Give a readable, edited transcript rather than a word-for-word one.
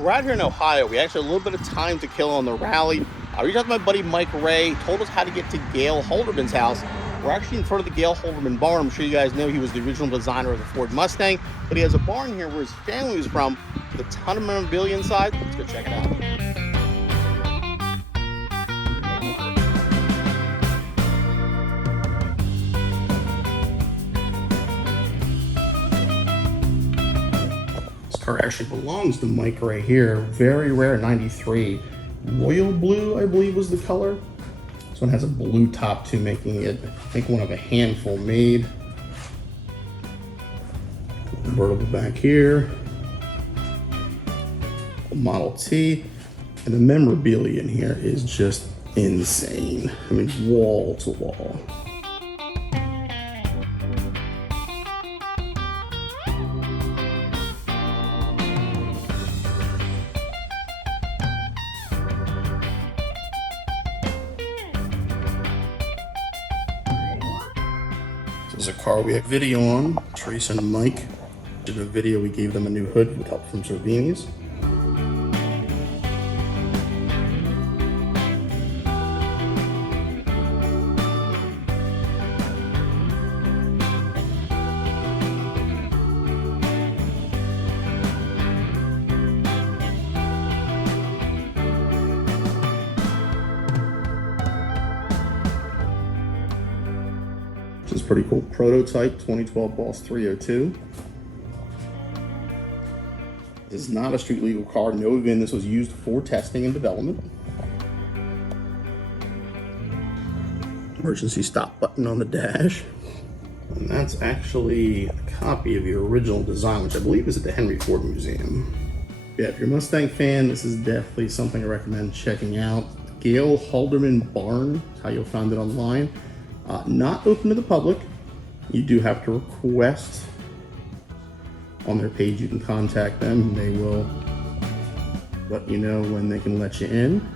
So we're out here in Ohio. We actually had a little bit of time to kill on the rally. I reached out to my buddy Mike Ray, told us how to get to Gale Halderman's house. We're actually in front of the Gale Halderman barn. I'm sure you guys know he was the original designer of the Ford Mustang, but he has a barn here where his family was from with a ton of memorabilia inside. Let's go check it out. Car actually belongs to Mike right here. Very rare 93. Royal blue, I believe, was the color. This one has a blue top too, making it, I think, one of a handful made. Convertible back here. Model T. And the memorabilia in here is just insane. I mean, wall to wall. This is a car we have video on. Teresa and Mike did a video. We gave them a new hood with help from Cervini's. This is pretty cool. Prototype 2012 Boss 302. This is not a street legal car. No VIN. This was used for testing and development. Emergency stop button on the dash. And that's actually a copy of the original design, which I believe is at the Henry Ford Museum. Yeah, if you're a Mustang fan, this is definitely something I recommend checking out. Gale Halderman Barn is how you'll find it online. Not open to the public. You do have to request on their page. You can contact them. They will let you know when they can let you in.